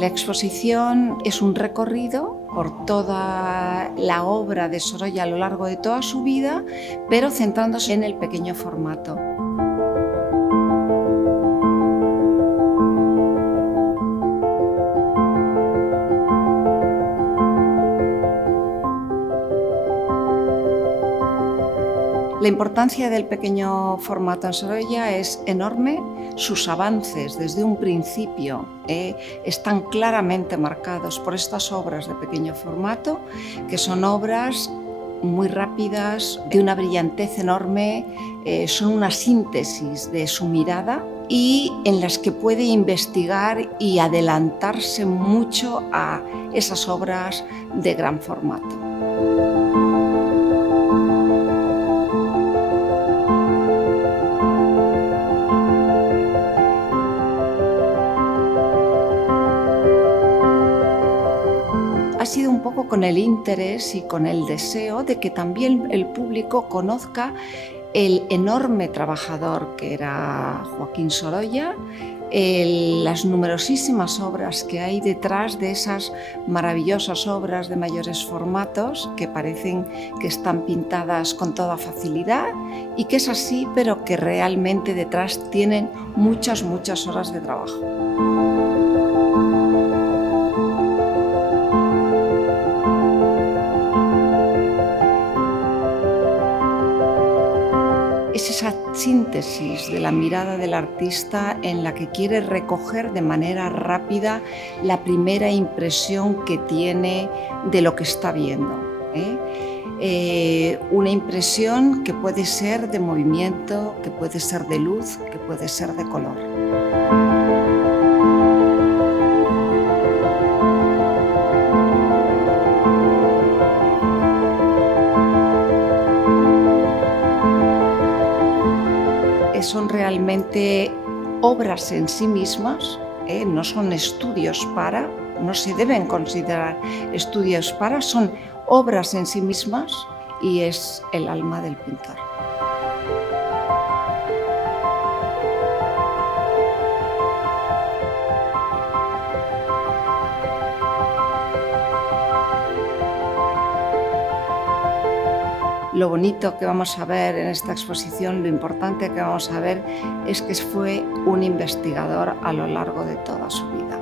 La exposición es un recorrido por toda la obra de Sorolla a lo largo de toda su vida, pero centrándose en el pequeño formato. La importancia del pequeño formato en Sorolla es enorme. Sus avances desde un principio están claramente marcados por estas obras de pequeño formato, que son obras muy rápidas, de una brillantez enorme, son una síntesis de su mirada y en las que puede investigar y adelantarse mucho a esas obras de gran formato. Ha sido un poco con el interés y con el deseo de que también el público conozca el enorme trabajador que era Joaquín Sorolla, las numerosísimas obras que hay detrás de esas maravillosas obras de mayores formatos que parecen que están pintadas con toda facilidad y que es así, pero que realmente detrás tienen muchas horas de trabajo. Es esa síntesis de la mirada del artista en la que quiere recoger de manera rápida la primera impresión que tiene de lo que está viendo. Una impresión que puede ser de movimiento, que puede ser de luz, que puede ser de color. Son realmente obras en sí mismas, no son estudios para, no se deben considerar estudios para, son obras en sí mismas y es el alma del pintor. Lo bonito que vamos a ver en esta exposición, lo importante que vamos a ver es que fue un investigador a lo largo de toda su vida.